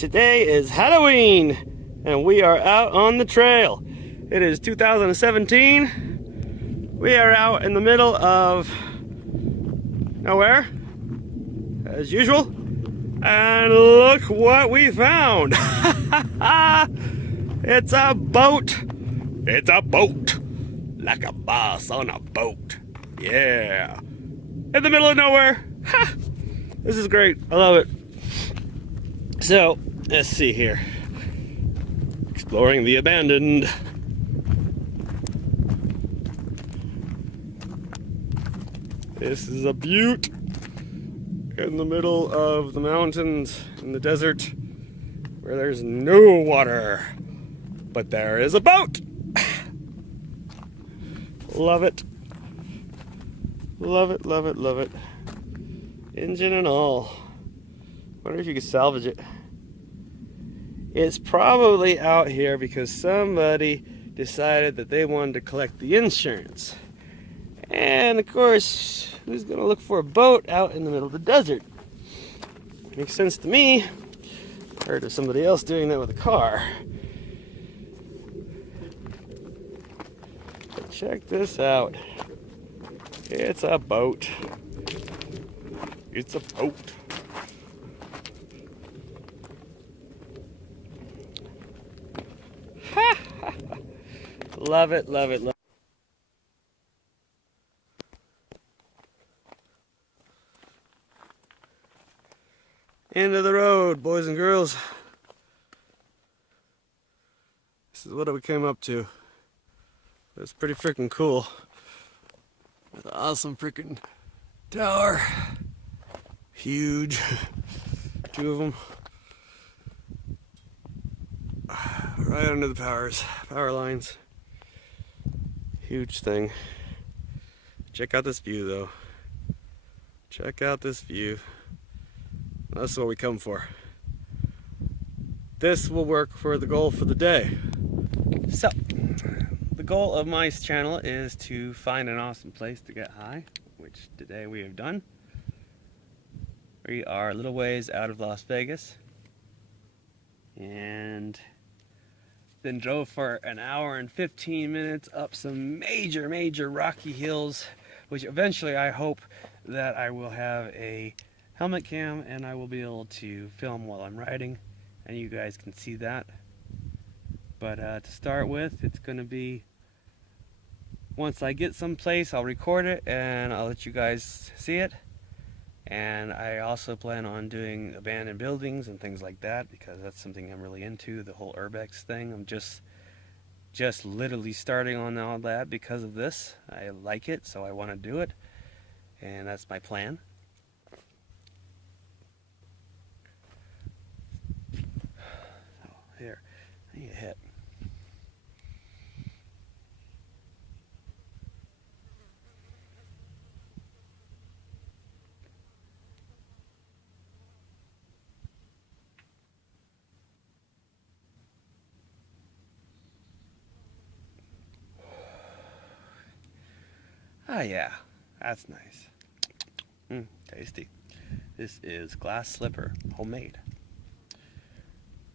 Today is Halloween and we are out on the trail. It is 2017. We are out in the middle of nowhere, as usual. And look what we found. It's a boat. It's a boat. Like a boss on a boat. Yeah. In the middle of nowhere. Ha! This is great. I love it. So, let's see here. Exploring the abandoned. This is a butte in the middle of the mountains in the desert where there's no water, but there is a boat. Love it. Love it, love it, love it. Engine and all. Wonder if you could salvage it. It's probably out here because somebody decided that they wanted to collect the insurance. And of course, who's gonna look for a boat out in the middle of the desert? Makes sense to me. Heard of somebody else doing that with a car. But check this out. It's a boat. It's a boat. Love it, love it, love it. End of the road, boys and girls. This is what we came up to. It's pretty freaking cool. With an awesome freaking tower. Huge. Two of them. Right under the power lines. Huge thing. Check out this view though. Check out this view. That's what we come for. This will work for the goal for the day. So, the goal of my channel is to find an awesome place to get high, which today we have done. We are a little ways out of Las Vegas and then drove for an hour and 15 minutes up some major rocky hills, which eventually I hope that I will have a helmet cam and I will be able to film while I'm riding and you guys can see that. But to start with, it's going to be, once I get someplace, I'll record it and I'll let you guys see it. And I also plan on doing abandoned buildings and things like that because that's something I'm really into, the whole urbex thing. I'm just literally starting on all that because of this. I like it, so I want to do it. And that's my plan. Oh, here, I need a hit. Ah, yeah, that's nice. Tasty. This is glass slipper, homemade.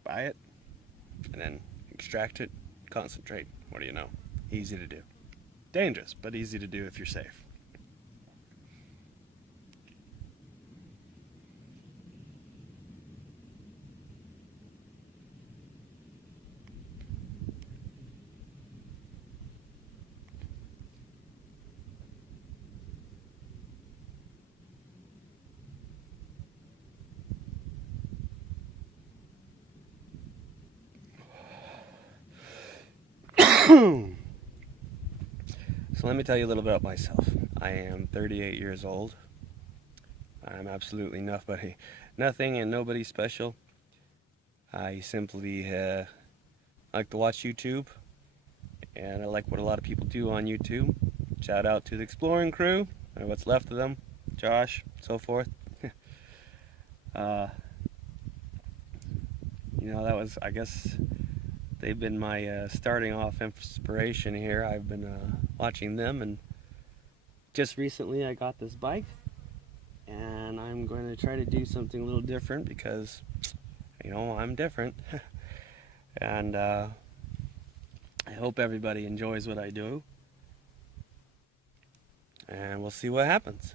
Buy it, and then extract it, concentrate. What do you know? Easy to do. Dangerous, but easy to do if you're safe. So let me tell you a little bit about myself. I am 38 years old. I'm absolutely nothing and nobody special. I simply like to watch YouTube, and I like what a lot of people do on YouTube. Shout out to the exploring crew, or what's left of them, Josh, so forth. You know, that was, I guess, they've been my starting off inspiration here. I've been watching them, and just recently I got this bike, and I'm going to try to do something a little different because You know, I'm different. And I hope everybody enjoys what I do. And we'll see what happens.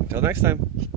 Until next time.